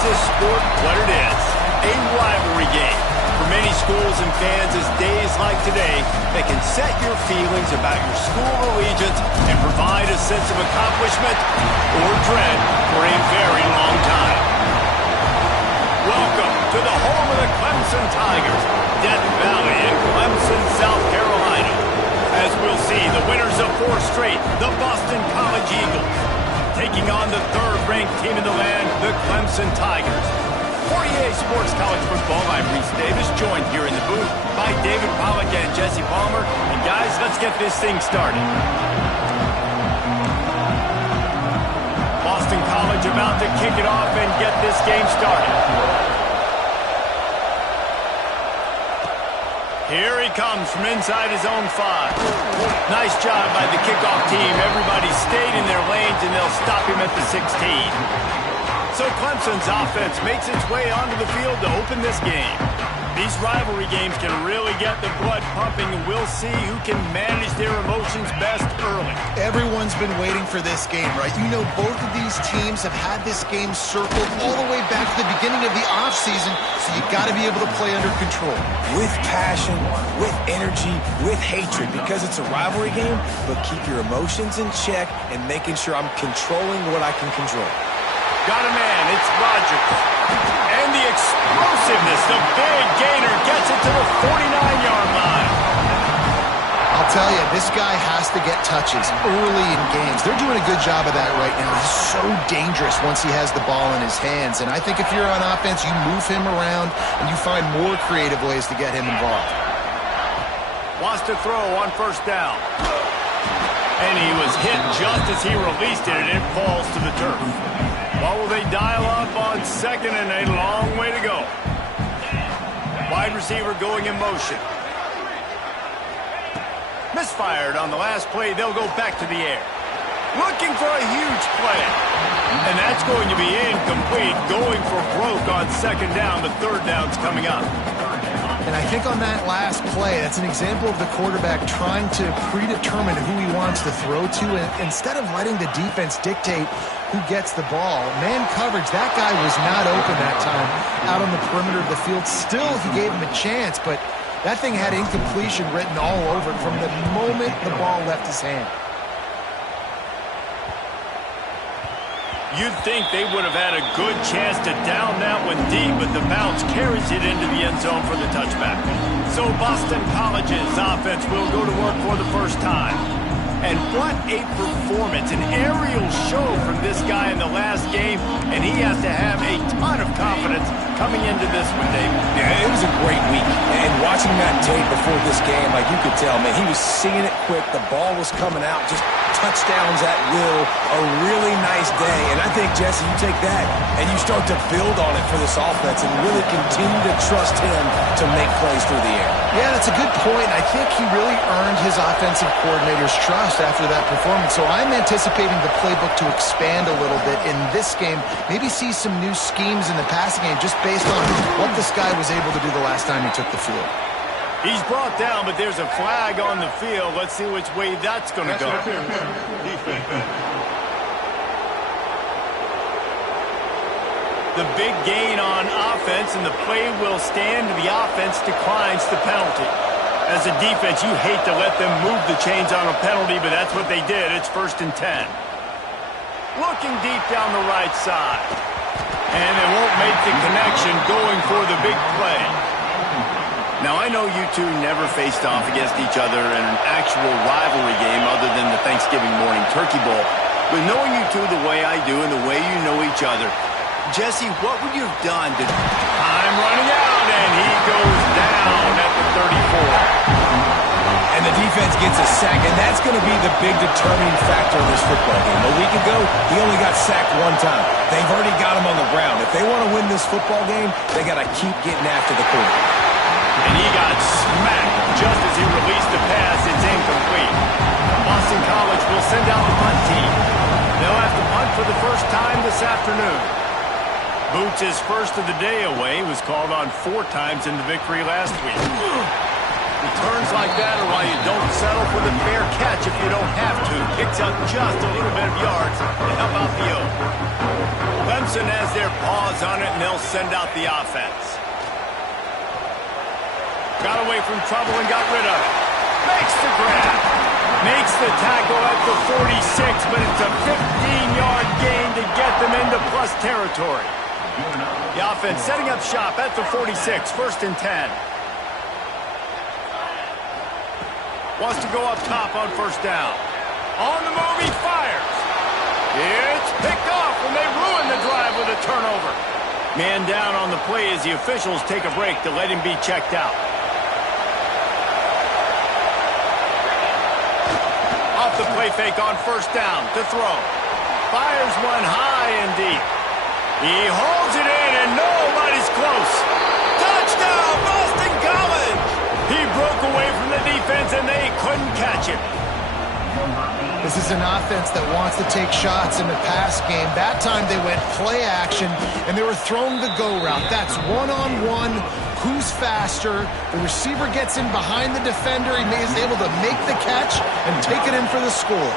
this sport what it is, a rivalry game. For many schools and fans, it's days like today that can set your feelings about your school allegiance and provide a sense of accomplishment or dread for a very long time. Welcome to the home of the Clemson Tigers, Death Valley in Clemson, South Carolina. As we'll see, the winners of 4 straight, the Boston College Eagles, taking on the 3rd-ranked team in the land, the Clemson Tigers. For EA Sports College Football, I'm Reese Davis, joined here in the booth by David Pollack and Jesse Palmer. And guys, let's get this thing started. Boston College about to kick it off and get this game started. Here he comes from inside his own 5. Nice job by the kickoff team. Everybody stayed in their lanes, and they'll stop him at the 16. So Clemson's offense makes its way onto the field to open this game. These rivalry games can really get the blood pumping, and we'll see who can manage their emotions best early. Everyone's been waiting for this game, right? You know, both of these teams have had this game circled all the way back to the beginning of the offseason, so you got to be able to play under control. With passion, with energy, with hatred, because it's a rivalry game, but keep your emotions in check and making sure I'm controlling what I can control. Got a man, it's Rodgers. And the explosiveness, the big gainer gets it to the 49-yard line. I'll tell you, this guy has to get touches early in games. They're doing a good job of that right now. He's so dangerous once he has the ball in his hands. And I think if you're on offense, you move him around and you find more creative ways to get him involved. Wants to throw on 1st down. And he was hit just as he released it, and it falls to the turf. What will they dial up on 2nd and a long way to go? Wide receiver going in motion. Misfired on the last play. They'll go back to the air. Looking for a huge play. And that's going to be incomplete. Going for broke on 2nd down. The 3rd down's coming up. And I think on that last play, that's an example of the quarterback trying to predetermine who he wants to throw to. And instead of letting the defense dictate who gets the ball, man coverage, that guy was not open that time out on the perimeter of the field. Still, he gave him a chance, but that thing had incompletion written all over it from the moment the ball left his hand. You'd think they would have had a good chance to down that one deep, but the bounce carries it into the end zone for the touchback. So Boston College's offense will go to work for the first time. And what a performance, an aerial show from this guy in the last game, and he has to have a ton of confidence coming into this one, David. Yeah, it was a great week. And watching that tape before this game, like you could tell, man, he was seeing it quick. The ball was coming out, just touchdowns at will. A really nice day. And I think, Jesse, you take that and you start to build on it for this offense and really continue to trust him to make plays through the air. Yeah, that's a good point. I think he really earned his offensive coordinator's trust after that performance. So I'm anticipating the playbook to expand a little bit in this game. Maybe see some new schemes in the passing game just based on what this guy was able to do the last time he took the field. He's brought down, but there's a flag on the field. Let's see which way that's going to go. The big gain on offense, and the play will stand. The offense declines the penalty. As a defense, you hate to let them move the chains on a penalty, but that's what they did. It's 1st and 10. Looking deep down the right side. And they won't make the connection, going for the big play. Now, I know you two never faced off against each other in an actual rivalry game other than the Thanksgiving morning turkey bowl. But knowing you two the way I do and the way you know each other, Jesse, what would you have done to... Time running out, and he goes down at the 34. And the defense gets a sack, and that's going to be the big determining factor of this football game. A week ago, he only got sacked 1 time. They've already got him on the ground. If they want to win this football game, they got to keep getting after the quarterback. And he got smacked just as he released the pass. It's incomplete. Boston College will send out the punt team. They'll have to punt for the first time this afternoon. Boots' first of the day away was called on 4 times in the victory last week. Returns like that are why you don't settle for the fair catch if you don't have to. Picks up just a little bit of yards to help out the Oak. Clemson has their paws on it, and they'll send out the offense. Got away from trouble and got rid of it. Makes the grab. Makes the tackle at the 46, but it's a 15-yard gain to get them into plus territory. The offense setting up shop at the 46, 1st and 10. Wants to go up top on 1st down. On the move, he fires. It's picked off when they ruin the drive with a turnover. Man down on the play as the officials take a break to let him be checked out. Off the play fake on 1st down to throw. Fires one high and deep. He holds it in and nobody's close. Touchdown, Boston College! He broke away from the defense and they couldn't catch him. This is an offense that wants to take shots in the pass game. That time they went play action and they were throwing the go route. That's one-on-one. Who's faster? The receiver gets in behind the defender. He is able to make the catch and take it in for the score.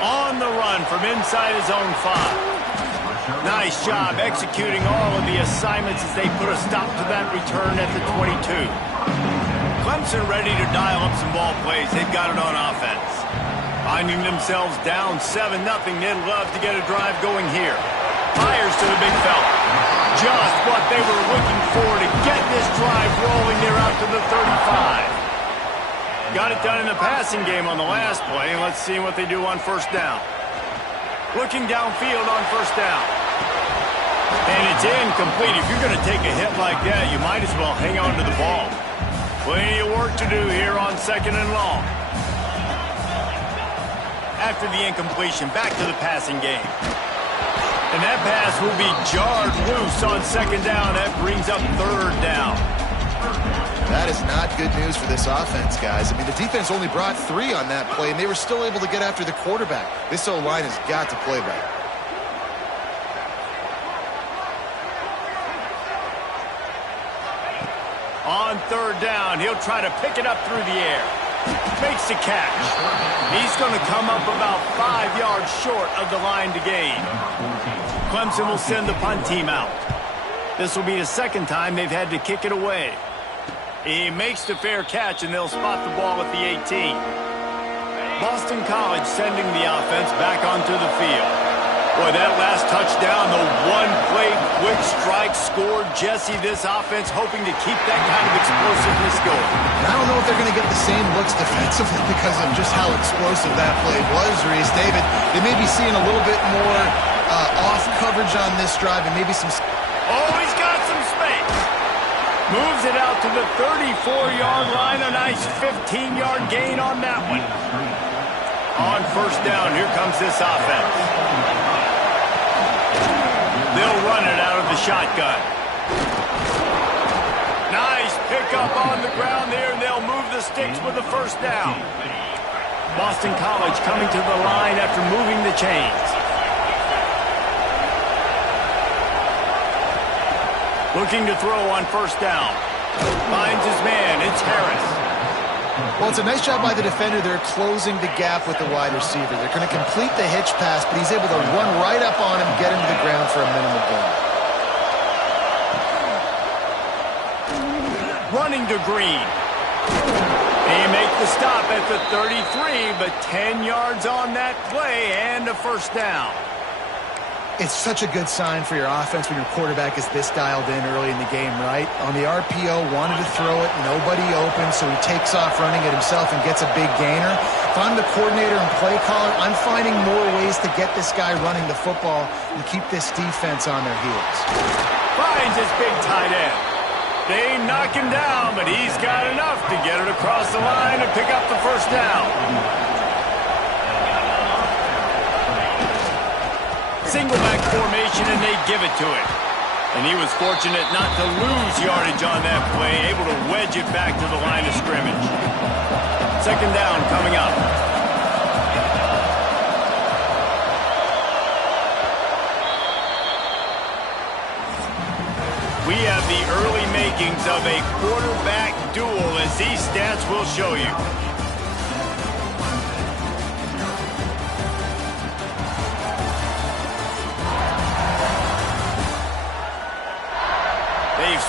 On the run from inside his own 5. Nice job executing all of the assignments as they put a stop to that return at the 22. Clemson ready to dial up some ball plays. They've got it on offense. Finding themselves down 7-0, they'd love to get a drive going here. Fires to the big fella. Just what they were looking for to get this drive rolling. They're out to the 35. Got it done in the passing game on the last play. Let's see what they do on 1st down. Looking downfield on 1st down. And it's incomplete. If you're going to take a hit like that, you might as well hang on to the ball. Plenty of work to do here on 2nd and long. After the incompletion, back to the passing game. And that pass will be jarred loose on 2nd down. That brings up 3rd down. That is not good news for this offense, guys. I mean, the defense only brought 3 on that play, and they were still able to get after the quarterback. This O-line has got to play better. On 3rd down, he'll try to pick it up through the air. Makes the catch. He's going to come up about 5 yards short of the line to gain. Clemson will send the punt team out. This will be the 2nd time they've had to kick it away. He makes the fair catch, and they'll spot the ball at the 18. Boston College sending the offense back onto the field. Boy, that last touchdown, the one-play quick strike scored. Jesse, this offense hoping to keep that kind of explosiveness going. I don't know if they're going to get the same looks defensively because of just how explosive that play was, Reese. David, they may be seeing a little bit more off coverage on this drive and maybe some... Oh, he's got some space. Moves it out to the 34-yard line. A nice 15-yard gain on that one. On 1st down, here comes this offense. They'll run it out of the shotgun. Nice pickup on the ground there, and they'll move the sticks with the 1st down. Boston College coming to the line after moving the chains. Looking to throw on 1st down. Finds his man. It's Harris. Well, it's a nice job by the defender. They're closing the gap with the wide receiver. They're going to complete the hitch pass, but he's able to run right up on him, get him to the ground for a minimal gain. Running to Green. They make the stop at the 33, but 10 yards on that play and a 1st down. It's such a good sign for your offense when your quarterback is this dialed in early in the game, right? On the RPO, wanted to throw it, nobody open, so he takes off running it himself and gets a big gainer. If I'm the coordinator and play caller, I'm finding more ways to get this guy running the football and keep this defense on their heels. Finds his big tight end. They knock him down, but he's got enough to get it across the line and pick up the 1st down. Single back formation, and they give it to him. And he was fortunate not to lose yardage on that play, able to wedge it back to the line of scrimmage. 2nd down coming up. We have the early makings of a quarterback duel, as these stats will show you.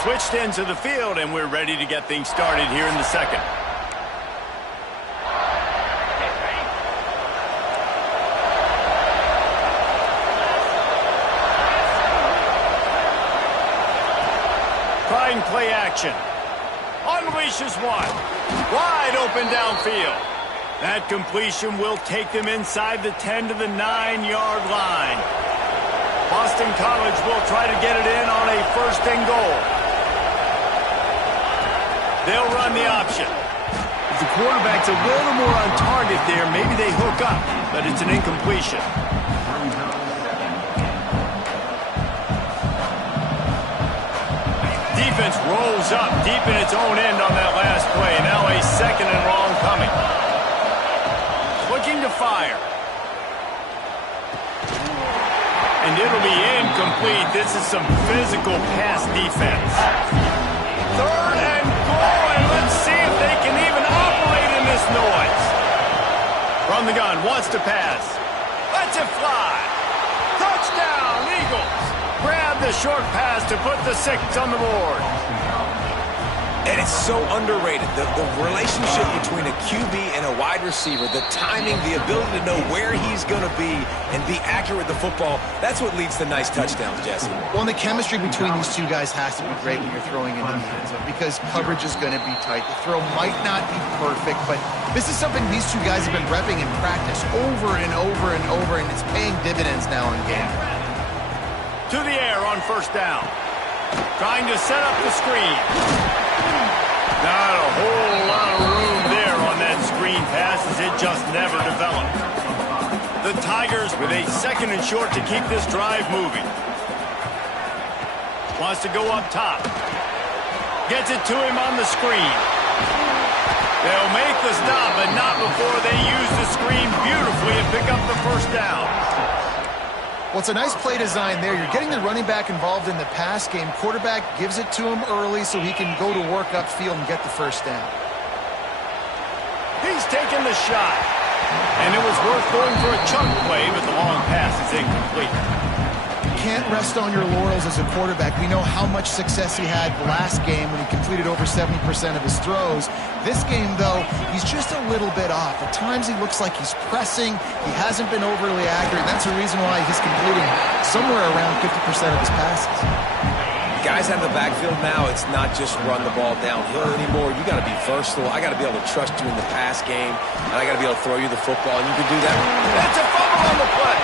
switched into the field, and we're ready to get things started here in the second. Trying play action. Unleashes one. Wide open downfield. That completion will take them inside the 10 to the 9-yard line. Boston College will try to get it in on a first and goal. They'll run the option. If the quarterback's a little more on target there, maybe they hook up, but it's an incompletion. Defense rolls up deep in its own end on that last play. Now a second and long coming. Looking to fire. And it'll be incomplete. This is some physical pass defense. Third and goal, and let's see if they can even operate in this noise. From the gun, wants to pass. Lets it fly. Touchdown, Eagles. Grab the short pass to put the 6 on the board. And it's so underrated. The relationship between a QB and a wide receiver, the timing, the ability to know where he's going to be and be accurate with the football, that's what leads to nice touchdowns, Jesse. Well, and the chemistry between these two guys has to be great when you're throwing into the end zone because coverage is going to be tight. The throw might not be perfect, but this is something these two guys have been repping in practice over and over and over, and it's paying dividends now in game. To the air on first down. Trying to set up the screen. Not a whole lot of room there on that screen pass as it just never developed. The Tigers with a second and short to keep this drive moving. Wants to go up top. Gets it to him on the screen. They'll make the stop, but not before they use the screen beautifully and pick up the first down. Well, it's a nice play design there. You're getting the running back involved in the pass game. Quarterback gives it to him early so he can go to work upfield and get the first down. He's taking the shot. And it was worth going for a chunk play, but the long pass is incomplete. Can't rest on your laurels as a quarterback. We know how much success he had last game when he completed over 70% of his throws. This game, though, he's just a little bit off. At times he looks like he's pressing. He hasn't been overly accurate. That's the reason why he's completing somewhere around 50% of his passes. Guys out of the backfield now, it's not just run the ball downhill anymore. You got to be versatile. I got to be able to trust you in the pass game, and I got to be able to throw you the football, and you can do that. That's a fumble on the play.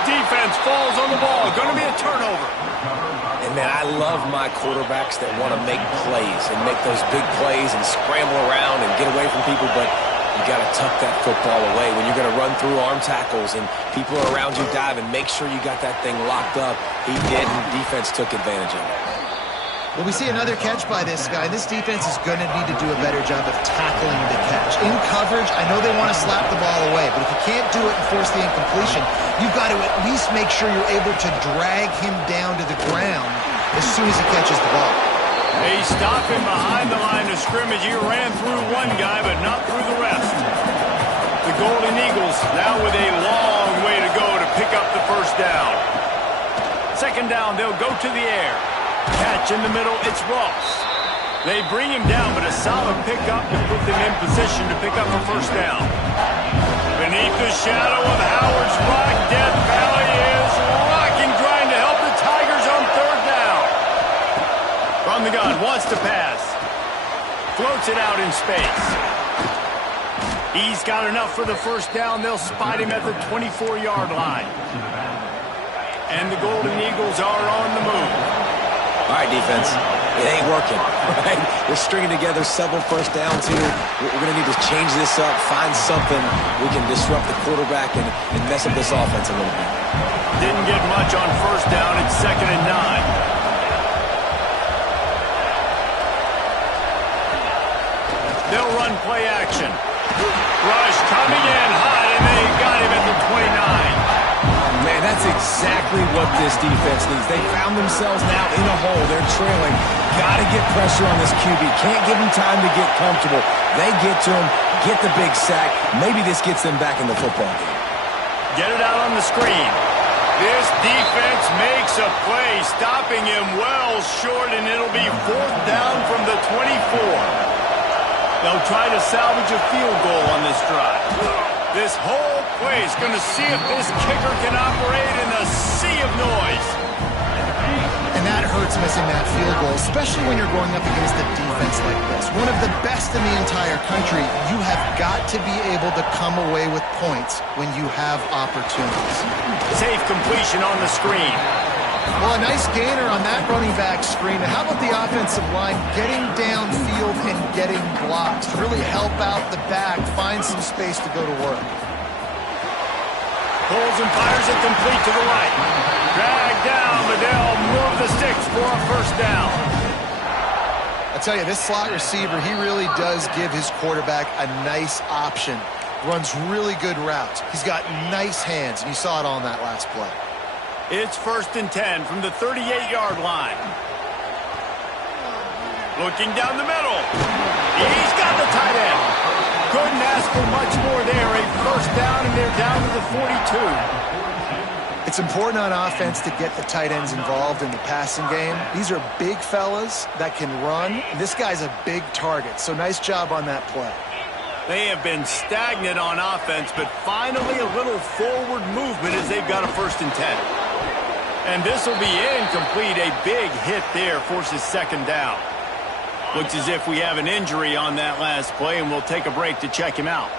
Defense falls on the ball. Going to be a turnover. And, man, I love my quarterbacks that want to make plays and make those big plays and scramble around and get away from people, but you got to tuck that football away. When you're going to run through arm tackles and people are around you diving, make sure you got that thing locked up. He did, and defense took advantage of it. Well, we see another catch by this guy. This defense is going to need to do a better job of tackling the catch. In coverage, I know they want to slap the ball away, but if you can't do it and force the incompletion, you've got to at least make sure you're able to drag him down to the ground as soon as he catches the ball. They stop him behind the line of scrimmage. He ran through one guy, but not through the rest. The Golden Eagles now with a long way to go to pick up the first down. Second down, they'll go to the air. Catch in the middle, it's Ross. They bring him down, but a solid pickup to put them in position to pick up a first down. Beneath the shadow of Howard's Rock, Death Valley is rocking, trying to help the Tigers on third down. From the gun, wants to pass. Floats it out in space. He's got enough for the first down. They'll spot him at the 24-yard line. And the Golden Eagles are on the move. All right, defense, it ain't working, right? We're stringing together several first downs here. We're going to need to change this up, find something we can disrupt the quarterback and mess up this offense a little bit. Didn't get much on first down. It's 2nd and 9. They'll run play action. Rush coming in hot, and they got him at the 29. Man, that's exactly what this defense needs. They found themselves now in a hole. They're trailing. Got to get pressure on this QB. Can't give him time to get comfortable. They get to him, get the big sack. Maybe this gets them back in the football game. Get it out on the screen. This defense makes a play, stopping him well short, and it'll be 4th down from the 24. They'll try to salvage a field goal on this drive. This whole play is going to see if this kicker can operate in a sea of noise. And that hurts missing that field goal, especially when you're going up against a defense like this. One of the best in the entire country. You have got to be able to come away with points when you have opportunities. Safe completion on the screen. Well, a nice gainer on that running back screen. How about the offensive line getting downfield and getting blocks to really help out the back, find some space to go to work. Pulls and fires it complete to the right. Dragged down, but they'll move the sticks for a 1st down. I tell you, this slot receiver, he really does give his quarterback a nice option. Runs really good routes. He's got nice hands, and you saw it on that last play. It's 1st and 10 from the 38-yard line. Looking down the middle. He's got the tight end. Couldn't ask for much more there. A 1st down, and they're down to the 42. It's important on offense to get the tight ends involved in the passing game. These are big fellas that can run. This guy's a big target, so nice job on that play. They have been stagnant on offense, but finally a little forward movement as they've got a 1st and 10. And this will be incomplete. A big hit there forces 2nd down. Looks as if we have an injury on that last play, and we'll take a break to check him out.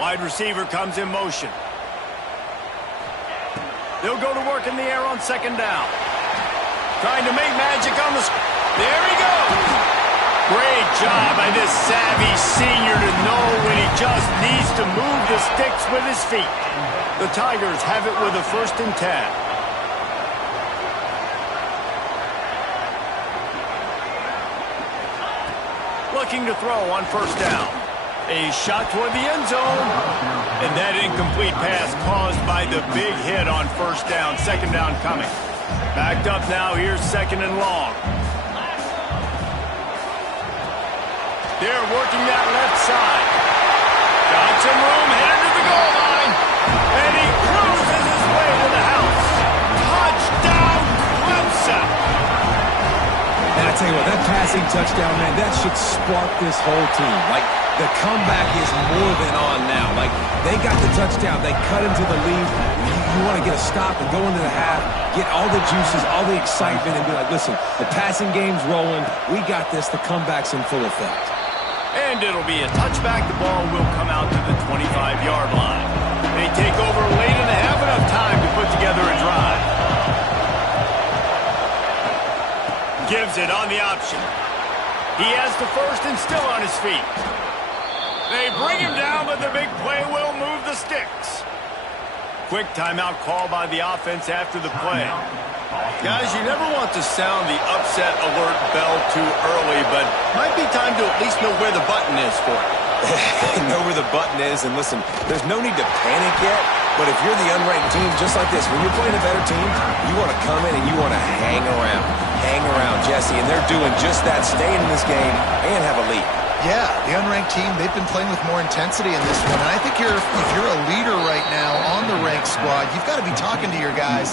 Wide receiver comes in motion. They'll go to work in the air on 2nd down. Trying to make magic on the... There he goes! Great job by this savvy senior to know when he just needs to move the sticks with his feet. The Tigers have it with a 1st and 10. Looking to throw on 1st down. A shot toward the end zone. And that incomplete pass caused by the big hit on 1st down. 2nd down coming. Backed up now. Here's 2nd and long. They're working that left side. Got some room, headed to the goal line. And he cruises his way to the house. Touchdown, Clemson. And I tell you what, that passing touchdown, man, that should spark this whole team. Like, the comeback is more than on now. Like, they got the touchdown. They cut into the lead. You want to get a stop and go into the half, get all the juices, all the excitement, and be like, listen, the passing game's rolling. We got this. The comeback's in full effect. And it'll be a touchback. The ball will come out to the 25-yard line. They take over late and have enough time to put together a drive. Gives it on the option. He has the 1st and still on his feet. They bring him down, but the big play will move the sticks. Quick timeout call by the offense after the play. Guys, you never want to sound the upset alert bell too early, but might be time to at least know where the button is for it. Know where the button is, and listen, there's no need to panic yet, but if you're the unranked team, just like this, when you're playing a better team, you want to come in and you want to hang around. Hang around, Jesse, and they're doing just that, staying in this game and have a lead. Yeah, the unranked team, they've been playing with more intensity in this one. And I think if you're a leader right now on the ranked squad, you've got to be talking to your guys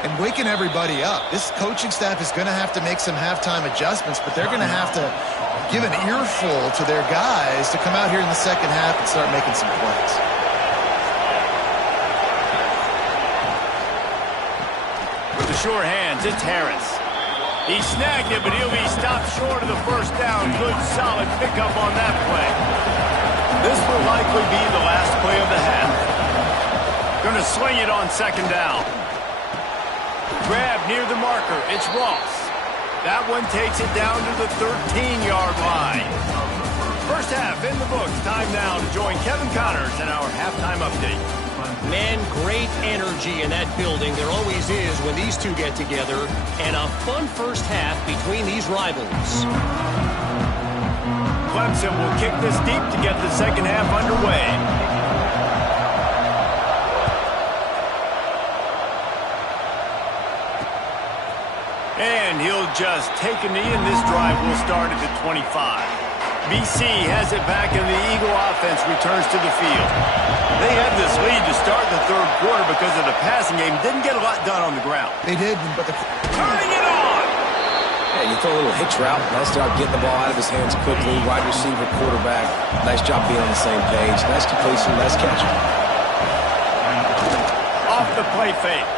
and waking everybody up. This coaching staff is going to have to make some halftime adjustments, but they're going to have to give an earful to their guys to come out here in the 2nd half and start making some plays. With the sure hands, it's Harris. He snagged it, but he'll be stopped short of the 1st down. Good, solid pickup on that play. This will likely be the last play of the half. Going to swing it on 2nd down. Grab near the marker. It's Ross. That one takes it down to the 13-yard line. 1st half in the books. Time now to join Kevin Connors in our halftime update. Man, great energy in that building. There always is when these two get together. And a fun 1st half between these rivals. Clemson will kick this deep to get the 2nd half underway. And he'll just take a knee, and this drive will start at the 25. BC has it back, and the Eagle offense returns to the field. They had this lead to start the third quarter because of the passing game. Didn't get a lot done on the ground. They did, but turning it on! Yeah, you throw a little hitch route. Nice job getting the ball out of his hands quickly. Wide receiver, quarterback. Nice job being on the same page. Nice completion, nice catch. Off the play fake.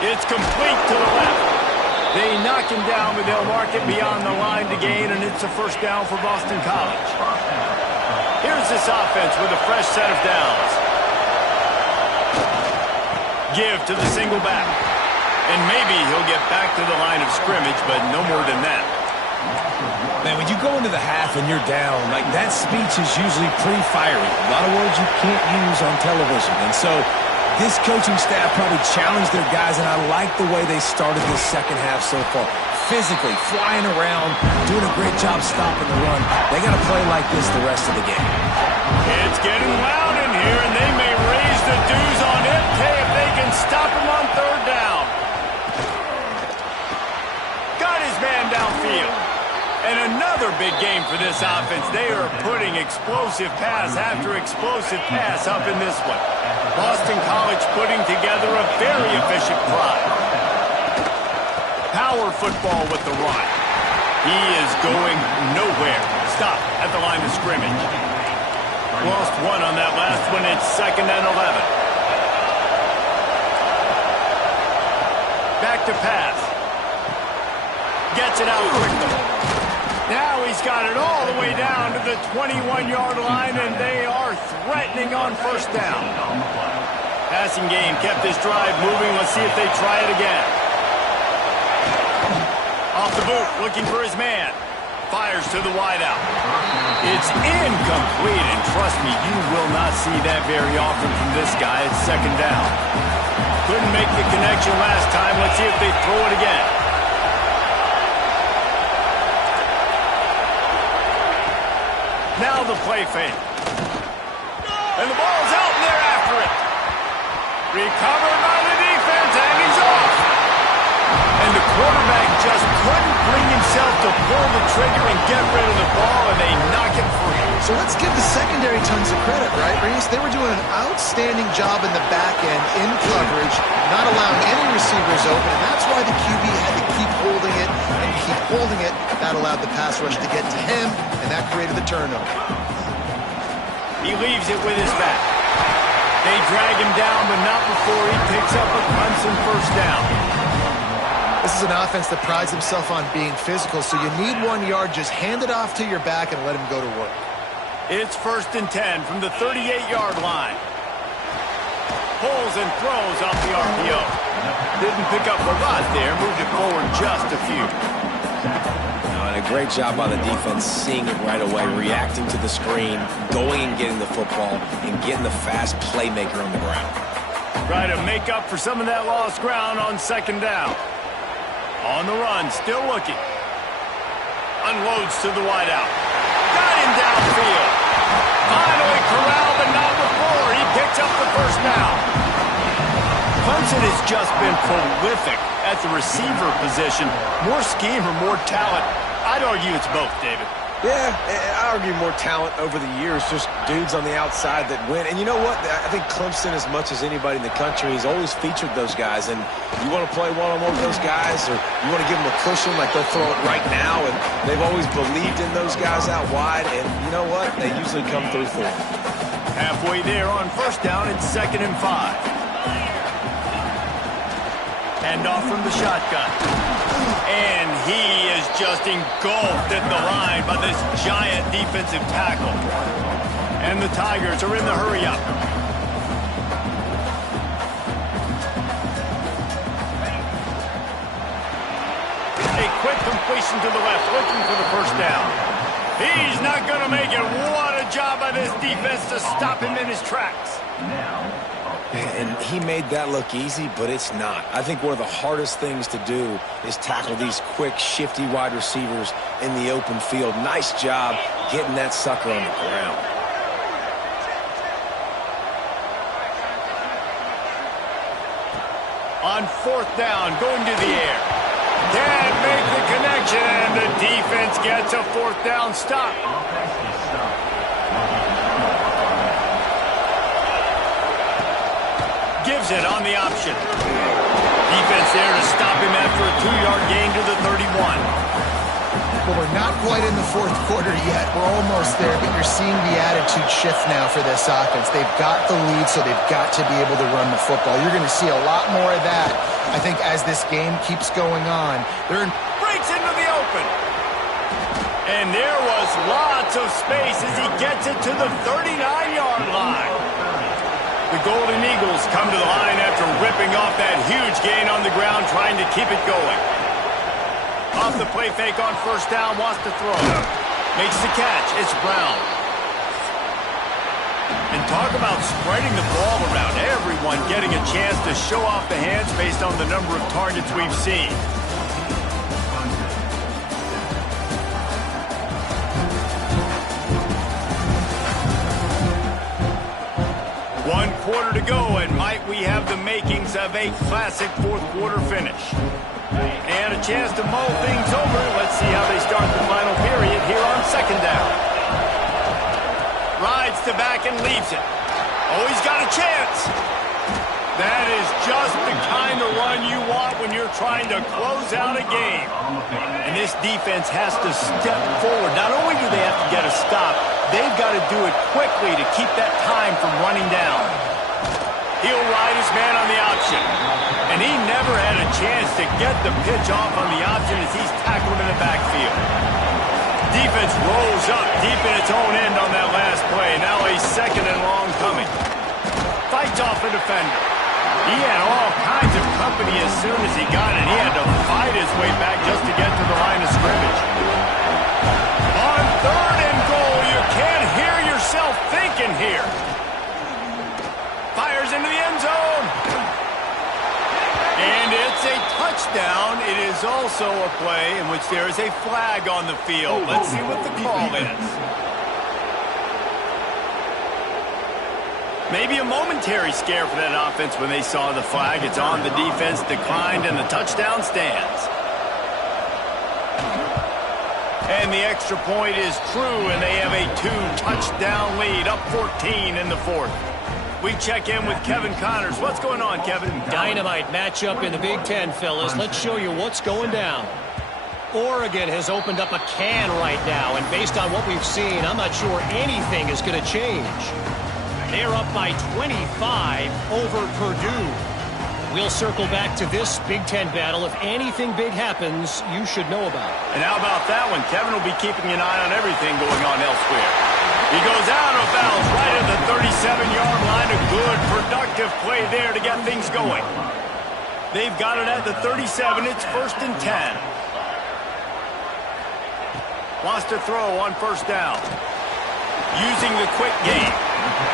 It's complete to the left. They knock him down, but they'll mark it beyond the line to gain, and it's a first down for Boston College. Here's this offense with a fresh set of downs. Give to the single back. And maybe he'll get back to the line of scrimmage, but no more than that. Man, when you go into the half and you're down, like that speech is usually pretty fiery. A lot of words you can't use on television. And so this coaching staff probably challenged their guys, and I like the way they started this second half so far. Physically, flying around, doing a great job stopping the run. They got to play like this the rest of the game. It's getting loud in here, and they may raise the dues on MK if they can stop him on third down. Got his man downfield. And another big game for this offense. They are putting explosive pass after explosive pass up in this one. Boston College putting together a very efficient drive. Power football with the run. He is going nowhere. Stop at the line of scrimmage. Lost one on that last one. It's 2nd and 11. Back to pass. Gets it out quickly. Now he's got it all the way down to the 21-yard line, and they are threatening on first down. Passing game kept this drive moving. Let's see if they try it again. Off the boot, looking for his man. Fires to the wideout. It's incomplete, and trust me, you will not see that very often from this guy. It's 2nd down. Couldn't make the connection last time. Let's see if they throw it again. Now the play fake. And the ball's out, and they're after it. Recovered by the defense, and he's off. And the quarterback just couldn't bring himself to pull the trigger and get rid of the ball, and they knock it free. So let's give the secondary tons of credit, right, Reese? They were doing an outstanding job in the back end, in coverage, not allowing any receivers open, and that's why the QB had to keep holding it and keep holding it. That allowed the pass rush to get to him, and that created the turnover. He leaves it with his back. They drag him down, but not before he picks up a Clemson first down. This is an offense that prides himself on being physical, so you need 1 yard. Just hand it off to your back and let him go to work. It's 1st and 10 from the 38-yard line. Pulls and throws off the RPO. Didn't pick up a lot there, moved it forward just a few. And a great job by the defense, seeing it right away, reacting to the screen, going and getting the football, and getting the fast playmaker on the ground. Try to make up for some of that lost ground on 2nd down. On the run, still looking. Unloads to the wideout. Got him downfield. Finally corralled, but not before. He picks up the first down. Clemson has just been prolific at the receiver position. More scheme or more talent? I'd argue it's both, David. Yeah, I argue more talent over the years, just dudes on the outside that win. And you know what? I think Clemson, as much as anybody in the country, has always featured those guys. And you want to play one-on-one with those guys, or you want to give them a cushion like they'll throw it right now. And they've always believed in those guys out wide. And you know what? They usually come through for them. Halfway there on first down, it's 2nd and 5. Hand off from the shotgun. And he is just engulfed at the line by this giant defensive tackle. And the Tigers are in the hurry-up. A quick completion to the left, looking for the first down. He's not going to make it. What a job by this defense to stop him in his tracks. And he made that look easy, but it's not. I think one of the hardest things to do is tackle these quick, shifty wide receivers in the open field. Nice job getting that sucker on the ground. On 4th down, going to the air. Can't make the connection, and the defense gets a fourth down stop. Gives it on the option. Defense there to stop him after a 2-yard gain to the 31. Well, we're not quite in the fourth quarter yet. We're almost there, but you're seeing the attitude shift now for this offense. They've got the lead, so they've got to be able to run the football. You're going to see a lot more of that, I think, as this game keeps going on. Breaks into the open. And there was lots of space as he gets it to the 39-yard line. The Golden Eagles come to the line after ripping off that huge gain on the ground, trying to keep it going. Off the play fake on first down, wants to throw. Makes the catch. It's Brown. And talk about spreading the ball around. Everyone getting a chance to show off the hands based on the number of targets we've seen. One quarter to go, and might we have the makings of a classic fourth quarter finish. And a chance to mull things over. Let's see how they start the final period here on second down. Rides to back and leaves it. Oh, he's got a chance. That is just the kind of run you want when you're trying to close out a game. And this defense has to step forward. Not only do they have to get a stop, they've got to do it quickly to keep that time from running down. He'll ride his man on the option. And he never had a chance to get the pitch off on the option as he's tackled in the backfield. Defense rolls up deep in its own end on that last play. Now a second and long coming. Fights off the defender. He had all kinds of company as soon as he got it. He had to fight his way back just to get to the line of scrimmage. On third and goal, you can't hear yourself thinking here. Fires into the end zone. And it's a touchdown. It is also a play in which there is a flag on the field. Let's see what the call is. Maybe a momentary scare for that offense when they saw the flag. It's on, the defense declined, and the touchdown stands. And the extra point is true, and they have a 2-touchdown lead, up 14 in the fourth. We check in with Kevin Connors. What's going on, Kevin? Dynamite matchup in the Big Ten, fellas. Let's show you what's going down. Oregon has opened up a can right now, and based on what we've seen, I'm not sure anything is going to change. They're up by 25 over Purdue. We'll circle back to this Big Ten battle. If anything big happens, you should know about it. And how about that one? Kevin will be keeping an eye on everything going on elsewhere. He goes out of bounds right at the 37-yard line. A good, productive play there to get things going. They've got it at the 37. It's 1st and 10. Wants to throw on first down. Using the quick game.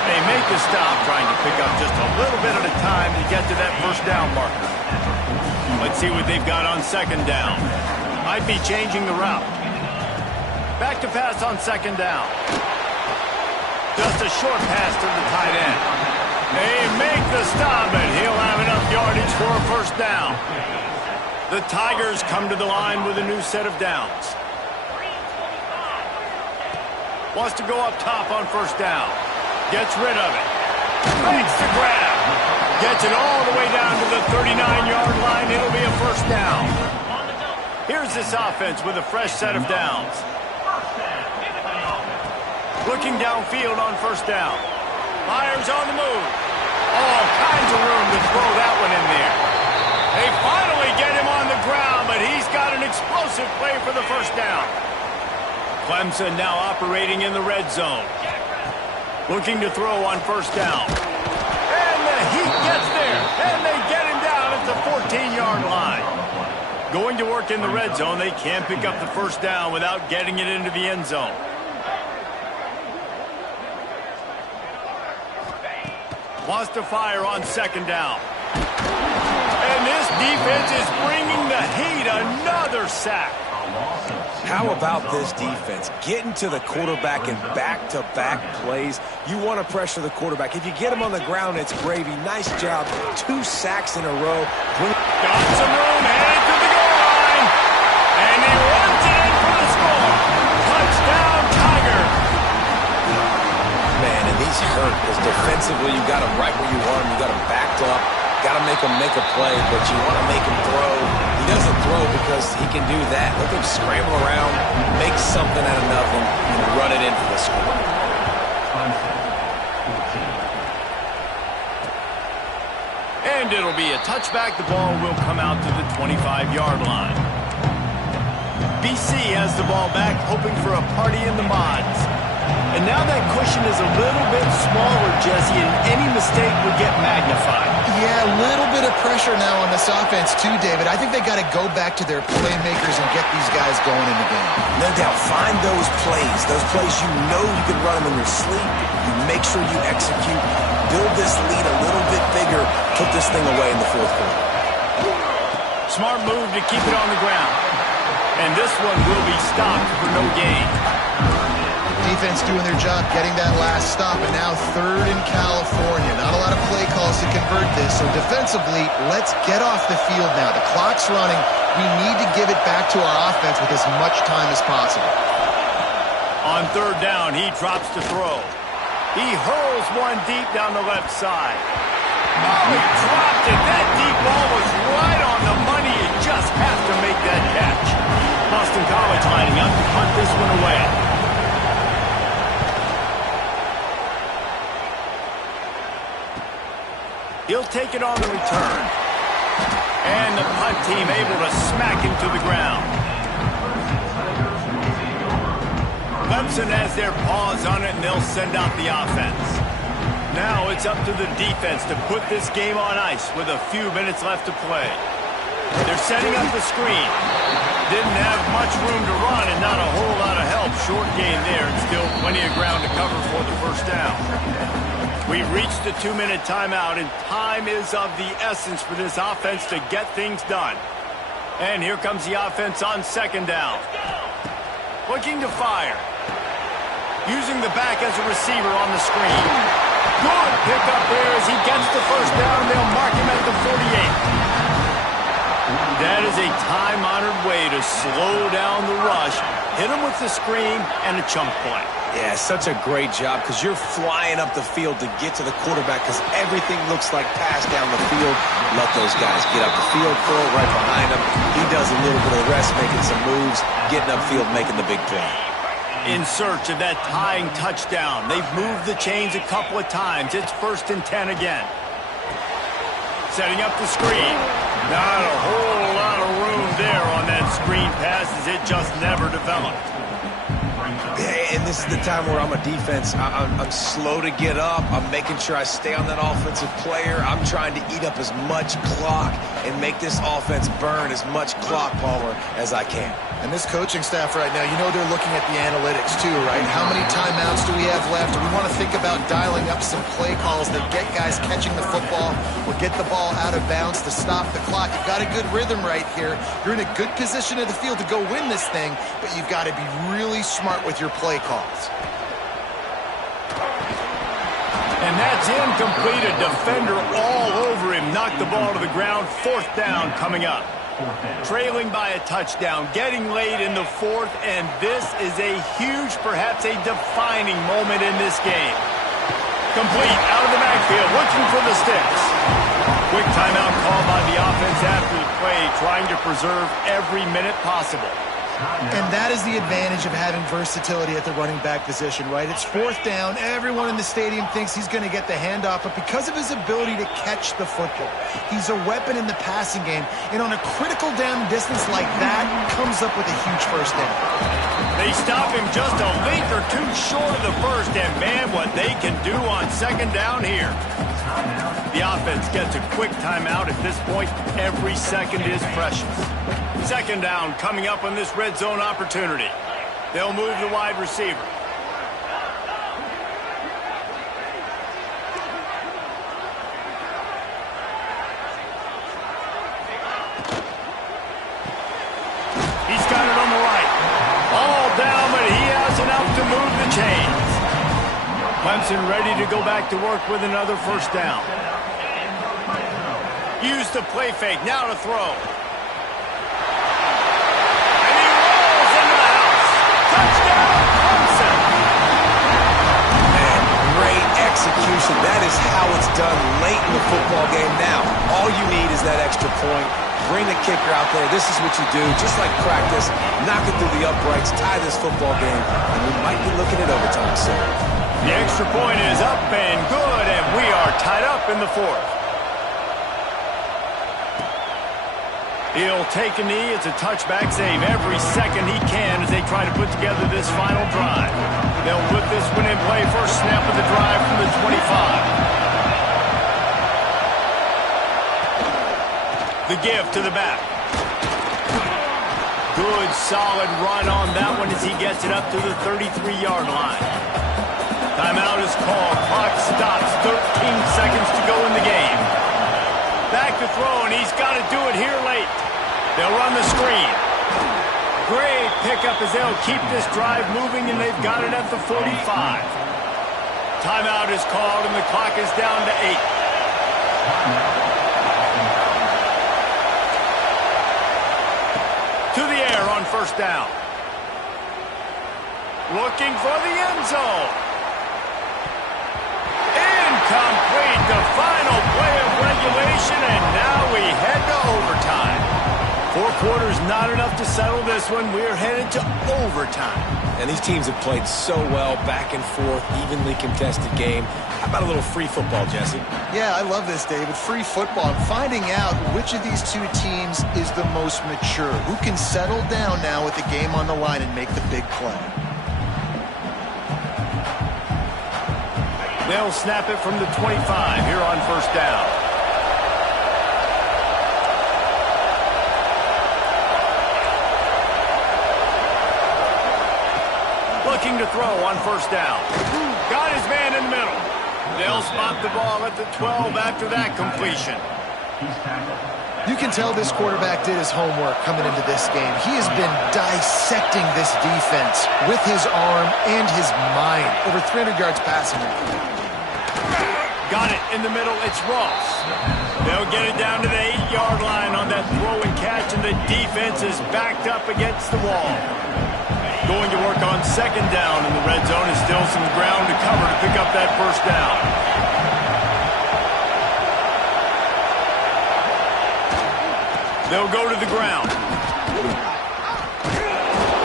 They make the stop, trying to pick up just a little bit at a time to get to that first down marker. Let's see what they've got on second down. Might be changing the route. Back to pass on second down. Just a short pass to the tight end. They make the stop, and he'll have enough yardage for a first down. The Tigers come to the line with a new set of downs. Wants to go up top on first down. Gets rid of it. Makes the grab. Gets it all the way down to the 39-yard line. It'll be a first down. Here's this offense with a fresh set of downs. Looking downfield on first down. Fires on the move. All kinds of room to throw that one in there. They finally get him on the ground, but he's got an explosive play for the first down. Clemson now operating in the red zone. Looking to throw on first down. And the Heat gets there. And they get him down at the 14-yard line. Going to work in the red zone, they can't pick up the first down without getting it into the end zone. Wants to fire on second down. And this defense is bringing the Heat another sack. How about this defense? Getting to the quarterback in back-to-back plays. You want to pressure the quarterback. If you get him on the ground, it's gravy. Nice job. 2 sacks in a row. Got some room, headed to the goal line. because defensively you got him right where you want him. You got him backed up. Got to make him make a play, but you want to make him throw. He doesn't throw because he can do that. Let him scramble around, make something out of nothing, and run it in for the score. And it'll be a touchback. The ball will come out to the 25-yard line. BC has the ball back, hoping for a party in the mods. And now that cushion is a little bit smaller, Jesse, and any mistake would get magnified. Yeah, a little bit of pressure now on this offense too, David. I think they got to go back to their playmakers and get these guys going in the game. No doubt. Find those plays you know you can run them in your sleep. You make sure you execute. Build this lead a little bit bigger. Put this thing away in the fourth quarter. Smart move to keep it on the ground. And this one will be stopped for no gain. Defense doing their job getting that last stop, and now third in California. Not a lot of play calls to convert this, so defensively, let's get off the field now. The clock's running. We need to give it back to our offense with as much time as possible. On third down, he drops to throw. He hurls one deep down the left side. Oh, he dropped it. That deep ball was right on the money. You just have to make that catch. Boston College lining up to punt this one away. He'll take it on the return. And the punt team able to smack him to the ground. Clemson has their paws on it, and they'll send out the offense. Now it's up to the defense to put this game on ice with a few minutes left to play. They're setting up the screen. Didn't have much room to run and not a whole lot of help. Short game there and still plenty of ground to cover for the first down. We've reached the 2-minute timeout, and time is of the essence for this offense to get things done. And here comes the offense on second down. Looking to fire. Using the back as a receiver on the screen. Good pickup there as he gets the first down. They'll mark him at the 48. That is a time-honored way to slow down the rush, hit him with the screen, and a chunk play. Yeah, such a great job because you're flying up the field to get to the quarterback because everything looks like pass down the field. Let those guys get up the field, throw it right behind him. He does a little bit of the rest, making some moves, getting upfield, making the big play. In search of that tying touchdown. They've moved the chains a couple of times. It's 1st and 10 again. Setting up the screen. Not a whole lot of room there on that screen pass as it just never developed. And this is the time where I'm a defense. I'm slow to get up. I'm making sure I stay on that offensive player. I'm trying to eat up as much clock and make this offense burn as much clock, Palmer, as I can. And this coaching staff right now, you know they're looking at the analytics too, right? How many timeouts do we have left? We want to think about dialing up some play calls that get guys catching the football or get the ball out of bounds to stop the clock. You've got a good rhythm right here. You're in a good position of the field to go win this thing, but you've got to be really smart with your play calls. And that's incomplete. A defender all over him. Knocked the ball to the ground. 4th down coming up. Trailing by a touchdown, getting late in the 4th, and this is a huge, perhaps a defining moment in this game. Complete, out of the backfield, looking for the sticks. Quick timeout call by the offense after the play, trying to preserve every minute possible. And that is the advantage of having versatility at the running back position, right? It's 4th down. Everyone in the stadium thinks he's going to get the handoff, but because of his ability to catch the football, he's a weapon in the passing game. And on a critical down distance like that, comes up with a huge first down. They stop him just a length or two short of the first, and man, what they can do on second down here. The offense gets a quick timeout. At this point, every second is precious. Second down coming up on this red zone opportunity. They'll move the wide receiver. He's got it on the right. All down, but he has enough to move the chains. Clemson ready to go back to work with another first down. Use the play fake. Now to throw. Execution done late in the football game. Now, all you need is that extra point. Bring the kicker out there. This is what you do. Just like practice, knock it through the uprights, tie this football game, and we might be looking at overtime soon. The extra point is up and good, and we are tied up in the fourth. He'll take a knee. It's a touchback save every second he can as they try to put together this final drive. They'll put this one in play. First snap of the drive from the 25. The give to the back. Good, solid run on that one as he gets it up to the 33-yard line. Timeout is called. Clock stops. 13 seconds to go in the game. Back to throw, and he's got to do it here late. They'll run the screen. Great pickup as they'll keep this drive moving, and they've got it at the 45. Timeout is called, and the clock is down to 8. To the air on first down. Looking for the end zone. Incomplete. The final play of regulation, and now we head to overtime. 4 quarters not enough to settle this one. We're headed to overtime. And these teams have played so well, back and forth, evenly contested game. How about a little free football, Jesse? Yeah, I love this, David. Free football. And finding out which of these two teams is the most mature. Who can settle down now with the game on the line and make the big play. They'll snap it from the 25 here on first down. Looking to throw on first down. Got his man in the middle. They'll spot the ball at the 12 after that completion. You can tell this quarterback did his homework coming into this game. He has been dissecting this defense with his arm and his mind. Over 300 yards passing. Got it in the middle. It's Ross. They'll get it down to the 8-yard line on that throw and catch, and the defense is backed up against the wall. Going to work on second down in the red zone. Is still some ground to cover to pick up that first down. They'll go to the ground.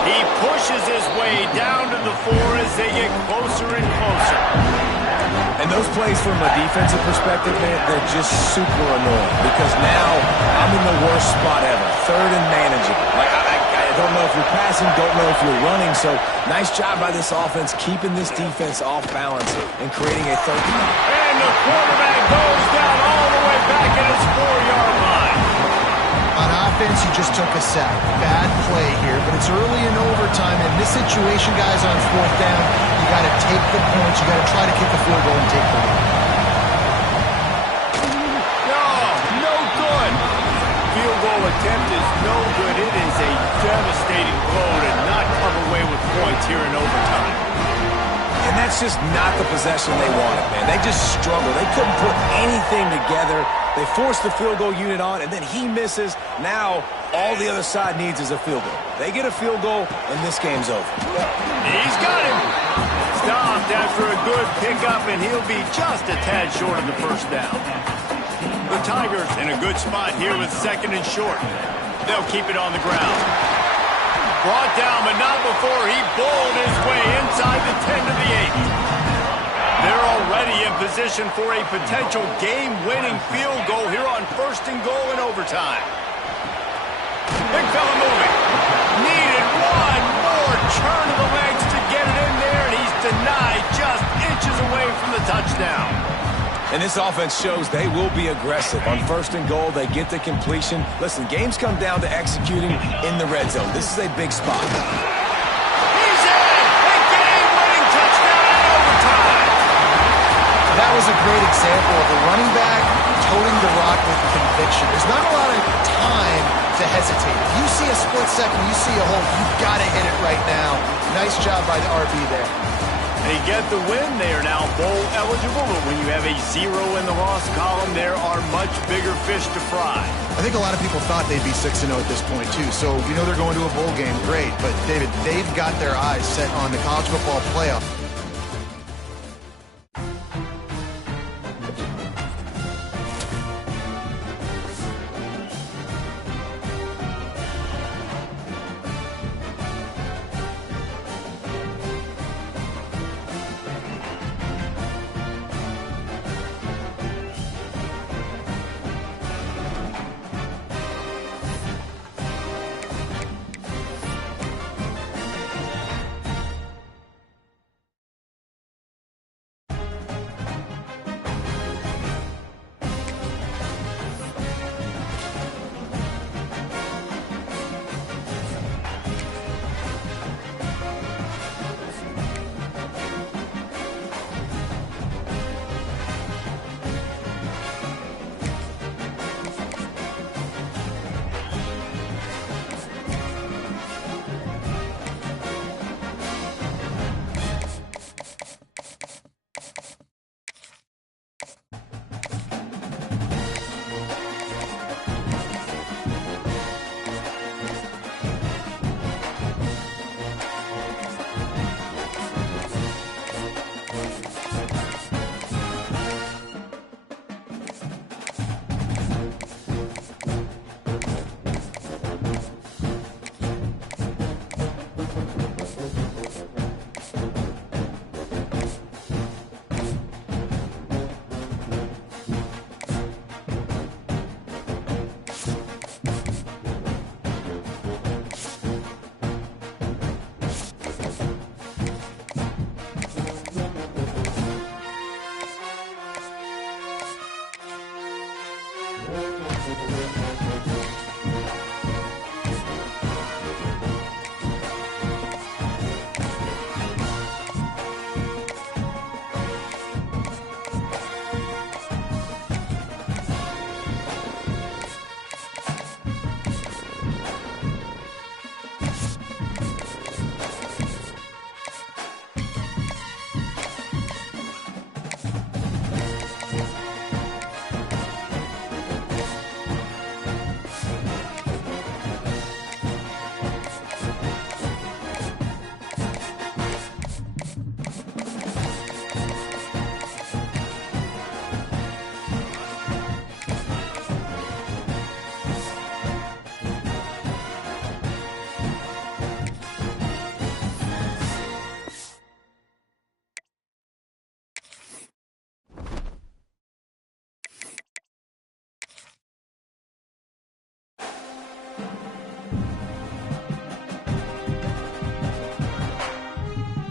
He pushes his way down to the 4 as they get closer and closer. And those plays from a defensive perspective, man, they're just super annoying because now I'm in the worst spot ever. Third and manageable. Like, I don't know if you're passing, don't know if you're running. So nice job by this offense keeping this defense off balance and creating a third down. And the quarterback goes down all the way back at his 4-yard line. On offense, you just took a sack. Bad play here, but it's early in overtime. In this situation, guys, on fourth down, you got to take the points. You got to try to kick the field goal and take the lead. No good. Field goal attempt is no good. It is a devastating blow to not come away with points here in overtime. And that's just not the possession they wanted, man. They just struggled. They couldn't put anything together. They forced the field goal unit on, and then he misses. Now all the other side needs is a field goal. They get a field goal, and this game's over. He's got him. Stopped after a good pickup, and he'll be just a tad short of the first down. The Tigers in a good spot here with second and short. They'll keep it on the ground. Brought down, but not before he bowled his way inside the 10 to the 8. They're already in position for a potential game-winning field goal here on first and goal in overtime. Big fella moving. Needed one more turn of the legs to get it in there, and he's denied just inches away from the touchdown. And this offense shows they will be aggressive. On first and goal, they get the completion. Listen, games come down to executing in the red zone. This is a big spot. He's in! A game-winning touchdown in overtime! That was a great example of a running back toting the rock with conviction. There's not a lot of time to hesitate. If you see a split second, you see a hole, you've got to hit it right now. Nice job by the RB there. They get the win. They are now bowl eligible, but when you have a 0 in the loss column, there are much bigger fish to fry. I think a lot of people thought they'd be 6-0 at this point, too. So, they're going to a bowl game. Great. But, David, they've got their eyes set on the college football playoff.